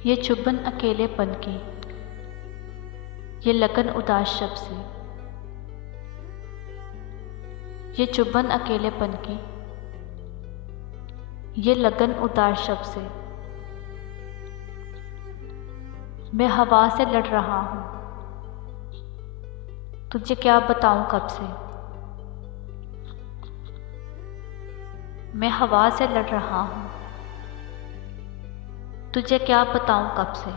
ये चुभन अकेलेपन की, ये लगन उदास शब से। ये चुभन अकेलेपन की, ये लगन उदास शब से। मैं हवा से लड़ रहा हूँ, तुझे क्या बताऊं कब से। मैं हवा से लड़ रहा हूँ, तुझे क्या बताऊं कब से।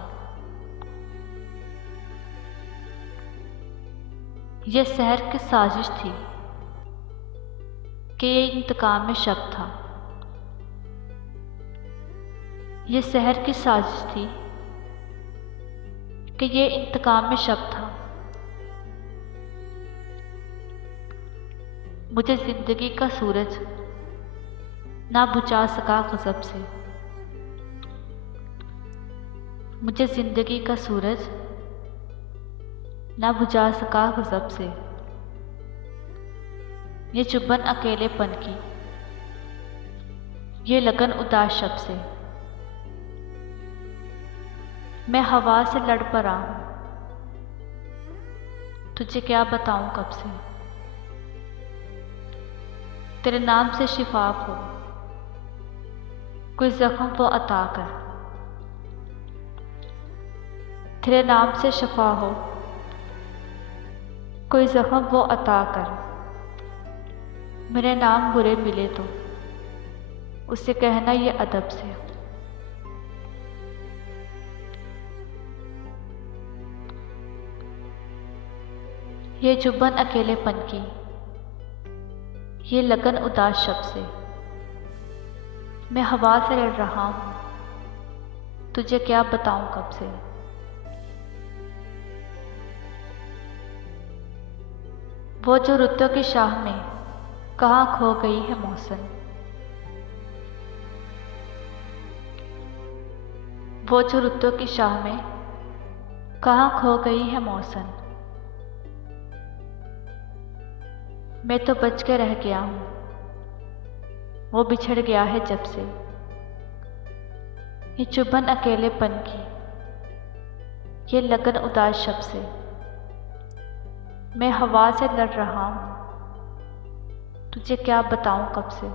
ये शहर की साजिश थी कि ये इंतकाम में शब था। ये शहर की साजिश थी कि ये इंतकाम में शब था। मुझे जिंदगी का सूरज ना बुझा सका गज़ब से। मुझे जिंदगी का सूरज ना बुझा सका गज़ब से। ये चुभन अकेलेपन की, ये लगन उदास शब से। मैं हवा से लड़ पड़ा हूँ, तुझे क्या बताऊं कब से। तेरे नाम से शिफा हो कोई जख्म वो अता कर। तेरे नाम से शिफा हो कोई जख्म वो अता कर। मेरे नाम बुरे मिले तो उससे कहना ये अदब से। ये चुभन अकेलेपन की, ये लगन उदास शब से। मैं हवा से लड़ रहा हूँ, तुझे क्या बताऊं कब से। वो जो रुतों की शाह में कहाँ खो गई है मौसम। वो जो रुतों की शाह में कहाँ खो गई है मौसम। मैं तो बच के रह गया हूँ, वो बिछड़ गया है जब से। ये चुभन अकेलेपन की, ये लगन उदास शब से। मैं हवा से लड़ रहा हूँ, तुझे क्या बताऊं कब से।